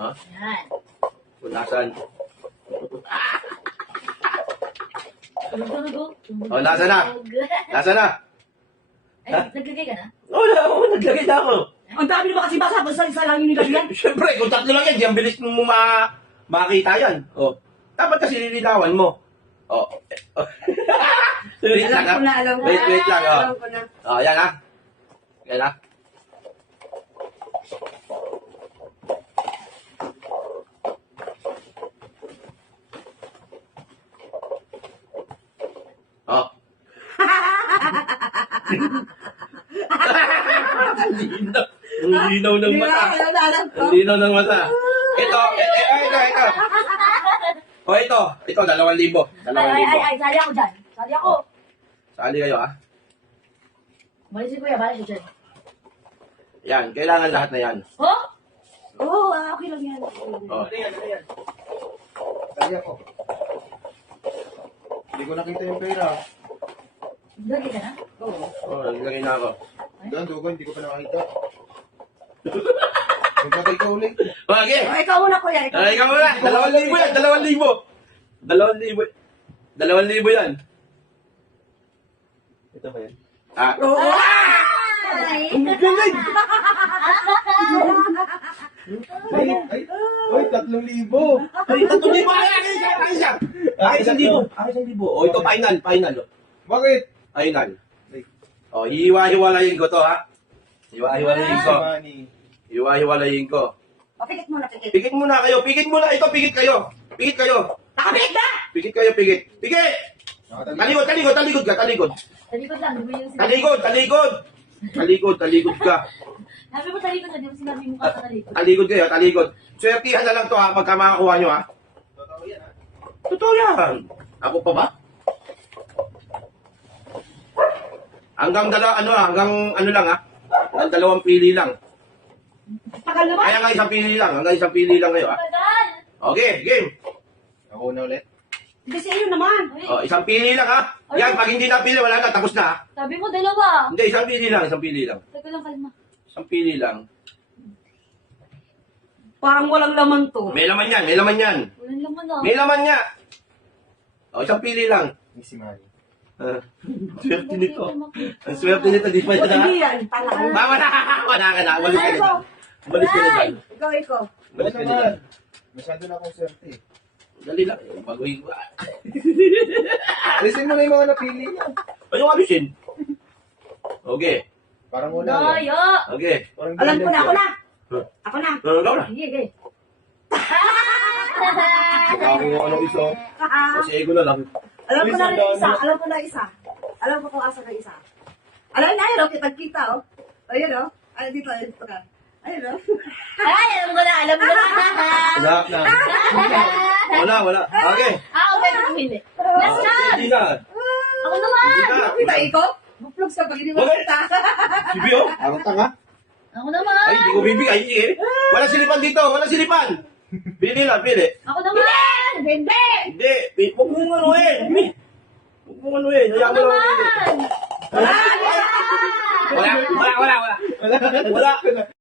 Ha? Yan. Kung nasaan? Tumutunog. Oh, nasa na? Nasa na? Ay, naglagay ka na? Oo, naglagay na ako. Ang dami naman kasi basa, basta isa lang yung nilagyan. Siyempre, kung tatlo lang yan, di ang bilis mo makita yan. Oh. Dapat kasi nilinawan mo. Oh. Wait lang, ha? Alam ko na. Wait lang, oh. Alam ko na. Oh, yan, ha? Yan, ha? Oh. Ang linaw ng mata. Ang linaw ng mata. Ito. O, ito. Ito, 2,000. 2,000. Ay, sali ako dyan. Sali ako. Sali kayo, ha? Malis si Kuya, balis siya dyan. Yan, kailangan lahat na yan. Oh? Oo, okay lang yan. Oh. Kaya ko. Hindi ko nakita yung pera. Naglagay ka na? Oo. Oh, naglagay na ako. Doon, dugo, hindi ko pa nakakita. Magpatay ka ulit. Okay. Oh, ikaw una, kuya. Ay, ikaw muna. 2,000 yan, 2,000. 2,000 yan. Ito ba yan? Ah. Oo. Ay! Ang galing! Ay, 3,000. Ay, 3,000. Ay, 1,000. O, ito, final. Bakit? Final. O, hiwa-hiwalayin ko to, ha? Hiwa-hiwalayin ko. Money. Hiwa-hiwalayin ko. O, pikit muna, pikit. Pikit muna kayo. Pikit muna. Ito, pikit kayo. Pikit kayo. Nakapikit na! Pikit kayo, pikit. Pikit! Talikod ka. Talikod. Talikod lang, di ba yung sinabi? Talikod ka. Sabi mo talikod na, di mo sinabi mo ka sa talikod. Talikod kayo, talikod. Swertihan na lang to, ha, pagka makakuha nyo, ha? Totoo yan, ha? Totoo yan. Ako pa ba? Hanggang ano lang, ha? Hanggang 2 pili lang. Tagal naman. Kaya nga isang pili lang. Hanggang 1 pili lang kayo, ha? Tagal! Okay, game. Ako na ulit. Hindi sa iyo naman. O, 1 pili lang, ha? Yan, pag hindi napili, wala na, tapos na, ha? Sabi mo dalawa. Hindi, 1 pili lang. Teka lang, kalma. 1 pili lang. Parang walang laman to. May laman yan. Walang laman na. May laman niya. O, 1 pili lang. Easy money. Swerte nito. Ang swerte nito, di pa O, siya. hindi yan. Tala ka na. Wala ka na. Umalis ka na dyan. Umalis ka na dyan. Ikaw. Umalis ka na naman. dyan. Masyado na akong swerte. Dali lang. Baguhin ko. Alisin mo na yung mga napili niya. Ano alisin? Okay. Parang una. Daya! Okay. Parang Alam ko na, ako na. Huh? Ako na. Ikaw na. Sige, sige. Makakuha ko ng isa. Kasi ego na lang. Alam ko na rin isa. Alam ko kung asa na isa. Alam na yun, kitag-kita, oh. Ayun, oh. Ay, dito, ayun ka. Ayun, oh. Ay, alam ko na. Wala. Okay. Okay, hindi. Last chance! Hindi na. Ako naman! Hindi na. Kita ikaw? Buplog sa pag hindi mo Okay. kita. Sibi, oh. Parang tanga. Ako naman! Ay, hindi ko bibigay. Wala silipan dito. Pili lang, pili. Ako naman! Hindi! Hindi. Huwag mong anuhin. Huwag mong anuhin. Hayaan Ako mo lang. naman! Wala. Wala. Wala. Wala.